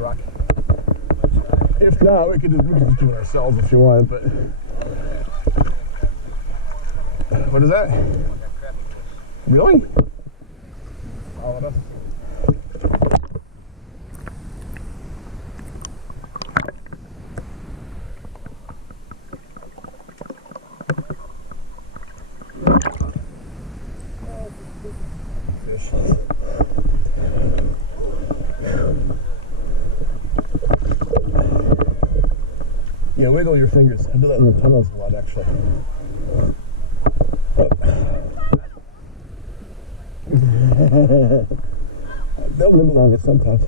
rock. If not, we could just do it ourselves if you want, but... What is that? Really? Oh, what else? Yeah, wiggle your fingers. I do that in the tunnels a lot, actually. Don't live on it sometimes.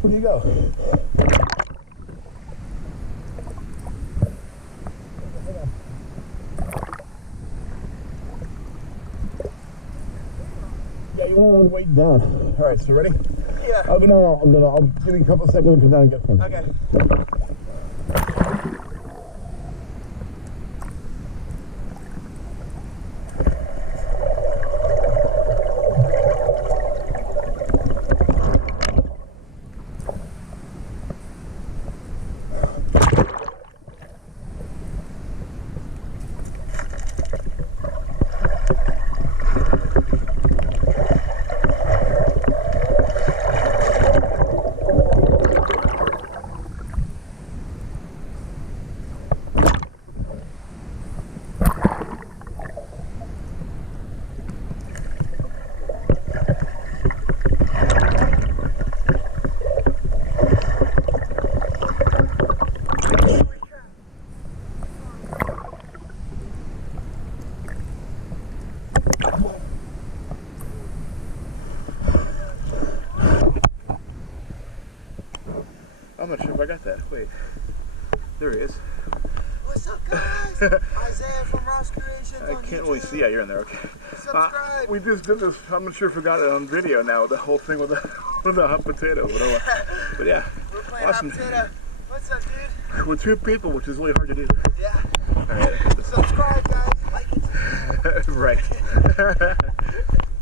Where do you go? Yeah, you want to wait down. All right, so ready? Yeah. I'll go down. I'll give you a couple of seconds and come down and get from. Okay. I'm not sure if I got that. Wait. There he is. What's up, guys? Isaiah from Ross Creations. I can't really see. Yeah, you're in there. Okay. Subscribe. We just did this. I'm not sure if we got it on video now. The whole thing with the hot potato. But yeah. We're playing awesome. hot potato. What's up, dude? With two people, which is really hard to do. Yeah. All right. Subscribe, guys. Like it. Right.